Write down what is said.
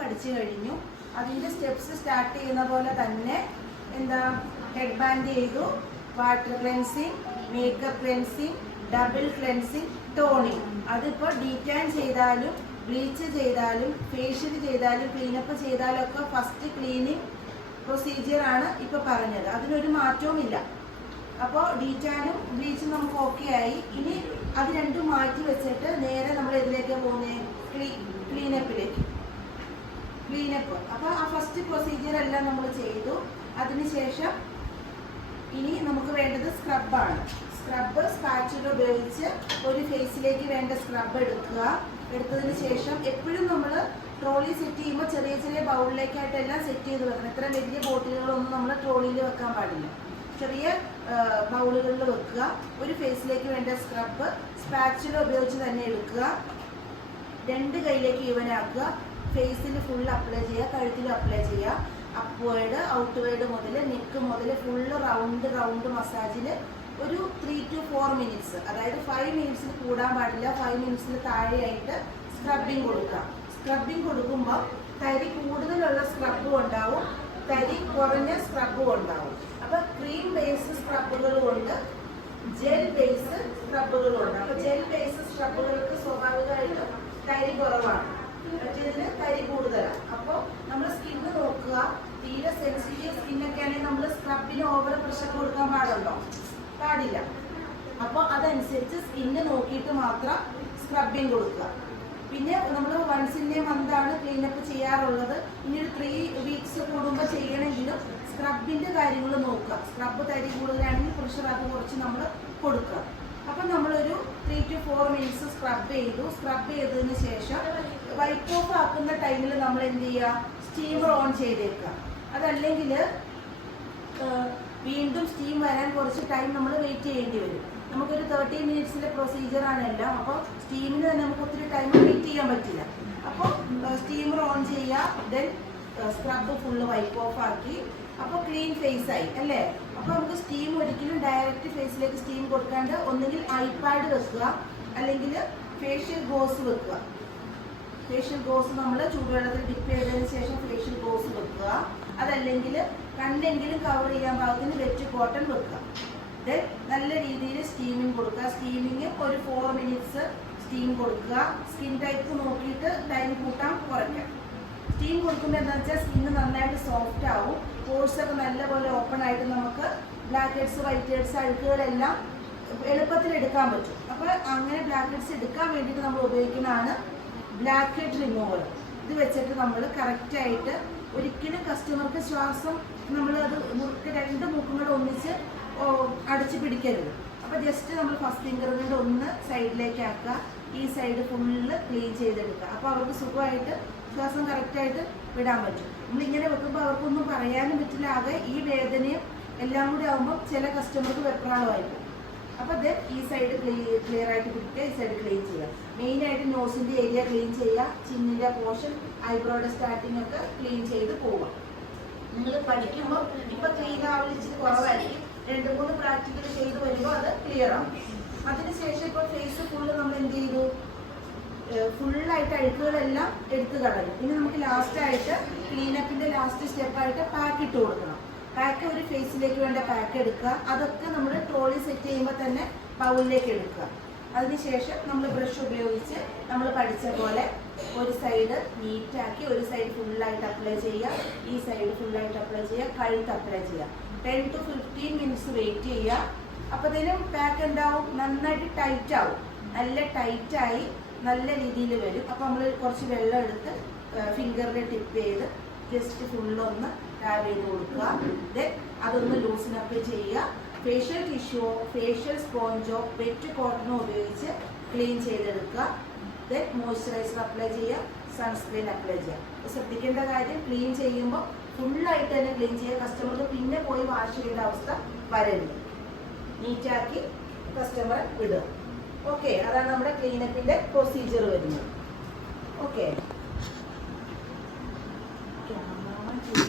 പഠിച്ചു കഴിഞ്ഞു. അതിൻ്റെ സ്റ്റെപ്സ് സ്റ്റാർട്ട് ചെയ്യുന്ന പോലെ തന്നെ എന്താ ഹെഡ് ബാൻഡ് ചെയ്തു, water cleansing, makeup cleansing, double cleansing, toning. അതിപ്പോൾ ഡീറ്റാൻ ചെയ്താലും ബ്ലീച്ച് ചെയ്താലും ഫേഷ്യൽ ചെയ്താലും ക്ലീനപ്പ് ചെയ്താലും ഒക്കെ ഫസ്റ്റ് ക്ലീനിങ് പ്രൊസീജിയറാണ് ഇപ്പോൾ പറഞ്ഞത്. അതിനൊരു മാറ്റവുമില്ല. അപ്പോൾ ഡീറ്റാനും ബ്ലീച്ചും നമുക്ക് ഓക്കെ ആയി. ഇനി അത് രണ്ടും മാറ്റി വെച്ചിട്ട് നേരെ നമ്മൾ ഇതിലേക്ക് പോകുന്നത് ക്ലീനപ്പിലേക്ക്. ക്ലീനപ്പ് അപ്പോൾ ആ ഫസ്റ്റ് പ്രൊസീജിയർ എല്ലാം നമ്മൾ ചെയ്തു. അതിനുശേഷം ഇനി നമുക്ക് വേണ്ടത് സ്ക്രബാണ്. സ്ക്രബ് സ്പാച്ചുല ഉപയോഗിച്ച് ഒരു ഫേസിലേക്ക് വേണ്ട സ്ക്രബ് എടുക്കുക. എടുത്തതിന് ശേഷം എപ്പോഴും നമ്മൾ ട്രോളി സെറ്റ് ചെയ്യുമ്പോൾ ചെറിയ ചെറിയ ബൗളിലേക്കായിട്ടെല്ലാം സെറ്റ് ചെയ്ത് വെക്കണം. ഇത്ര വലിയ ബോട്ടിലുകളൊന്നും നമ്മൾ ട്രോളിയിൽ വെക്കാൻ പാടില്ല. ചെറിയ ബൗളുകളിൽ വെക്കുക. ഒരു ഫേസിലേക്ക് വേണ്ട സ്ക്രബ് സ്പാച്ചുല ഉപയോഗിച്ച് തന്നെ എടുക്കുക. രണ്ട് കൈയിലേക്ക് ഈവനാക്കുക. ഫേസിൽ ഫുൾ അപ്ലൈ ചെയ്യുക, കഴുത്തിലും അപ്ലൈ ചെയ്യുക. അപ്വേർഡ് ഔട്ട്വേർഡ് മുതൽ നെക്ക് മുതൽ ഫുള്ള് റൗണ്ട് മസാജിൽ ഒരു 3 to 4 മിനിറ്റ്സ്, അതായത് 5 മിനിറ്റ്സിൽ കൂടാൻ പാടില്ല. 5 മിനിറ്റ്സിൽ താഴെയായിട്ട് സ്ക്രബിങ് കൊടുക്കുക. സ്ക്രബിങ് കൊടുക്കുമ്പോൾ തരി കൂടുതലുള്ള സ്ക്രബും ഉണ്ടാവും, തരി കുറഞ്ഞ സ്ക്രബും ഉണ്ടാവും. അപ്പോൾ ക്രീം ബേസ് സ്ക്രബുകളും ഉണ്ട്, ജെൽ ബേസ് സ്ക്രബുകളും ഉണ്ട്. അപ്പോൾ ജെൽ ബേസ് സ്ക്രബുകൾക്ക് സ്വാഭാവികമായിട്ടും തരി കുറവാണ്, മറ്റേതിന് തരി കൂടുതലാണ്. അപ്പോൾ നമ്മൾ സ്കിന്ന് നോക്കുക. തീരെ സെൻസിറ്റീവ് സ്കിന്നൊക്കെ ആണെങ്കിൽ നമ്മൾ സ്ക്രബിന് ഓവർ പ്രഷർ കൊടുക്കാൻ പാടില്ല. അപ്പോൾ അതനുസരിച്ച് സ്കിന്ന് നോക്കിയിട്ട് മാത്രം സ്ക്രബിങ് കൊടുക്കുക. പിന്നെ നമ്മൾ വൺസ് ഇൻ എ മന്താണ് ക്ലീനപ്പ് ചെയ്യാറുള്ളത്. ഇനി ഒരു 3 വീക്സ് കൂടുമ്പോൾ ചെയ്യണമെങ്കിലും സ്ക്രബിൻ്റെ കാര്യങ്ങൾ നോക്കുക. സ്ക്രബ് തരി കൂടുതലാണെങ്കിൽ പ്രഷർ അത് കുറച്ച് നമ്മൾ കൊടുക്കുക. അപ്പം നമ്മളൊരു 3 to 4 മിനിറ്റ്സ് സ്ക്രബ് ചെയ്തു. സ്ക്രബ് ചെയ്തതിന് ശേഷം വൈപ്പ് ഓഫ് ആക്കുന്ന ടൈമിൽ നമ്മൾ എന്ത് ചെയ്യുക, സ്റ്റീമർ ഓൺ ചെയ്തേക്കുക. അതല്ലെങ്കിൽ വീണ്ടും സ്റ്റീം വരാൻ കുറച്ച് ടൈം നമ്മൾ വെയിറ്റ് ചെയ്യേണ്ടി വരും. നമുക്കൊരു 30 മിനിറ്റ്സിലെ പ്രൊസീജിയറാണ് എല്ലാം. അപ്പോൾ സ്റ്റീമിന് തന്നെ നമുക്ക് ഒത്തിരി ടൈം വെയിറ്റ് ചെയ്യാൻ പറ്റില്ല. അപ്പോൾ സ്റ്റീമർ ഓൺ ചെയ്യുക. Then scrub full wipe off ആക്കി. അപ്പോൾ ക്ലീൻ ഫേസ് ആയി അല്ലേ. അപ്പോൾ നമുക്ക് സ്റ്റീം ഒരിക്കലും ഡയറക്റ്റ് ഫേസിലേക്ക് സ്റ്റീം കൊടുക്കാണ്ട് ഒന്നുകിൽ ഐപാഡ് വെക്കുക, അല്ലെങ്കിൽ ഫേഷ്യൽ ഗോസ് വെക്കുക. ഫേഷ്യൽ ഗോസ് നമ്മൾ ചൂടുവെള്ളത്തിൽ ഡിപ്പ് ചെയ്തതിന് ശേഷം ഫേഷ്യൽ ഗോസ് വെക്കുക. അതല്ലെങ്കിൽ കണ്ണെങ്കിലും കവർ ചെയ്യാൻ പാകത്തിന് വെറ്റ് കോട്ടൺ വെക്കുക. ദെൻ നല്ല രീതിയിൽ സ്റ്റീമിങ് കൊടുക്കുക. സ്റ്റീമിങ് ഒരു 4 മിനിറ്റ്സ് സ്റ്റീം കൊടുക്കുക. സ്കിൻ ടൈപ്പ് നോക്കിയിട്ട് ടൈം കൂട്ടാൻ കുറയ്ക്കാം. സ്റ്റീം കൊടുക്കുമ്പോൾ എന്താണെന്ന് വെച്ചാൽ സ്കിന്ന് നന്നായിട്ട് സോഫ്റ്റ് ആവും. പോഴ്സൊക്കെ നല്ലപോലെ ഓപ്പൺ ആയിട്ട് നമുക്ക് ബ്ലാക്ക് ഹെഡ്സ്, വൈറ്റ് ഹെഡ്സ്, അഴുക്കുകളെല്ലാം എളുപ്പത്തിൽ എടുക്കാൻ പറ്റും. അപ്പോൾ അങ്ങനെ ബ്ലാക്ക് ഹെഡ്സ് എടുക്കാൻ വേണ്ടിയിട്ട് നമ്മൾ ഉപയോഗിക്കുന്നതാണ് ബ്ലാക്ക് ഹെഡ് റിമൂവർ. ഇത് വെച്ചിട്ട് നമ്മൾ കറക്റ്റായിട്ട് ഒരിക്കലും കസ്റ്റമർക്ക് ശ്വാസം നമ്മളത് രണ്ട് മൂക്കും കൂടെ ഒന്നിച്ച് അടച്ചു പിടിക്കരുത്. അപ്പോൾ ജസ്റ്റ് നമ്മൾ ഫസ്റ്റ് ഫിംഗർ കൊണ്ട് ഒന്ന് സൈഡിലേക്ക് ആക്കുക. ഈ സൈഡ് ഫുള്ള് ക്ലീൻ ചെയ്തെടുക്കുക. അപ്പോൾ അവർക്ക് സുഖമായിട്ട് ശ്വാസം കറക്റ്റായിട്ട് വിടാൻ പറ്റും. നമ്മളിങ്ങനെ വെക്കുമ്പോൾ അവർക്കൊന്നും പറയാനും പറ്റില്ല. ആകെ ഈ വേദനയും എല്ലാം കൂടി ആകുമ്പോൾ ചില കസ്റ്റമർക്ക് വെപ്രാളമായിരിക്കും. അപ്പോൾ അത് ഈ സൈഡ് ക്ലിയർ ആയിട്ട് പിടിക്കുക, ഈ സൈഡ് ക്ലീൻ ചെയ്യുക. മെയിനായിട്ട് നോസിൻ്റെ ഏരിയ ക്ലീൻ ചെയ്യുക, ചിന്നിൻ്റെ പോർഷൻ, ഐബ്രോയുടെ സ്റ്റാർട്ടിംഗ് ഒക്കെ ക്ലീൻ ചെയ്ത് പോവുക. നിങ്ങൾ പഠിക്കുമ്പോൾ ഇപ്പോൾ ക്ലീൻ ആവശ്യം കുറവായിരിക്കും. 2-3 പ്രാക്ടിക്കൽ ചെയ്ത് വരുമ്പോൾ അത് ക്ലിയർ ആവും. അതിനുശേഷം ഇപ്പോൾ ഫേസ് ഫുള്ള് നമ്മൾ എന്ത് ചെയ്തു, ഫുള്ളായിട്ട് അഴുക്കുകളെല്ലാം എടുത്തു കളയും. ഇനി നമുക്ക് ലാസ്റ്റായിട്ട് ക്ലീനപ്പിൻ്റെ ലാസ്റ്റ് സ്റ്റെപ്പായിട്ട് പാക്ക് ഇട്ട് കൊടുക്കണം. പാക്ക് ഒരു ഫേസിലേക്ക് വേണ്ട പാക്ക് എടുക്കുക. അതൊക്കെ നമ്മൾ ട്രോളി സെറ്റ് ചെയ്യുമ്പോൾ തന്നെ ബൗളിലേക്ക് എടുക്കുക. അതിനുശേഷം നമ്മൾ ബ്രഷ് ഉപയോഗിച്ച് നമ്മൾ പഠിച്ച പോലെ ഒരു സൈഡ് നീറ്റാക്കി ഒരു സൈഡ് ഫുള്ളായിട്ട് അപ്ലൈ ചെയ്യുക, ഈ സൈഡ് ഫുള്ളായിട്ട് അപ്ലൈ ചെയ്യുക, കഴുത്ത് അപ്ലൈ ചെയ്യുക. 10 to 15 മിനിറ്റ്സ് വെയിറ്റ് ചെയ്യുക. അപ്പോഴത്തേനും പാക്ക് ഉണ്ടാവും, നന്നായിട്ട് ടൈറ്റ് ആവും. നല്ല ടൈറ്റായി നല്ല രീതിയിൽ വരും. അപ്പോൾ നമ്മൾ കുറച്ച് വെള്ളം എടുത്ത് ഫിംഗറിൽ ടിപ്പ് ചെയ്ത് ജസ്റ്റ് ഫുള്ളൊന്ന് ടാബ് ചെയ്ത് കൊടുക്കുക. ദെൻ അതൊന്ന് ലൂസിനപ്പ് ചെയ്യുക. ഫേഷ്യൽ ടിഷ്യൂവോ ഫേഷ്യൽ സ്പോഞ്ചോ വെറ്റ് കോട്ടണോ ഉപയോഗിച്ച് ക്ലീൻ ചെയ്തെടുക്കുക. ദെൻ മോയ്സ്ചറൈസർ അപ്ലൈ ചെയ്യുക, സൺസ്ക്രീൻ അപ്ലൈ ചെയ്യുക. ശ്രദ്ധിക്കേണ്ട കാര്യം, ക്ലീൻ ചെയ്യുമ്പോൾ ഫുള്ളായിട്ട് തന്നെ ക്ലീൻ ചെയ്യുക. കസ്റ്റമർക്ക് പിന്നെ പോയി വാഷ് ചെയ്യേണ്ട അവസ്ഥ വരരുത്. നീറ്റാക്കി കസ്റ്റമറെ വിടുക. ഓക്കെ, അതാണ് നമ്മുടെ ക്ലീനപ്പിൻ്റെ പ്രൊസീജിയർ വരുന്നത്. ഓക്കെ.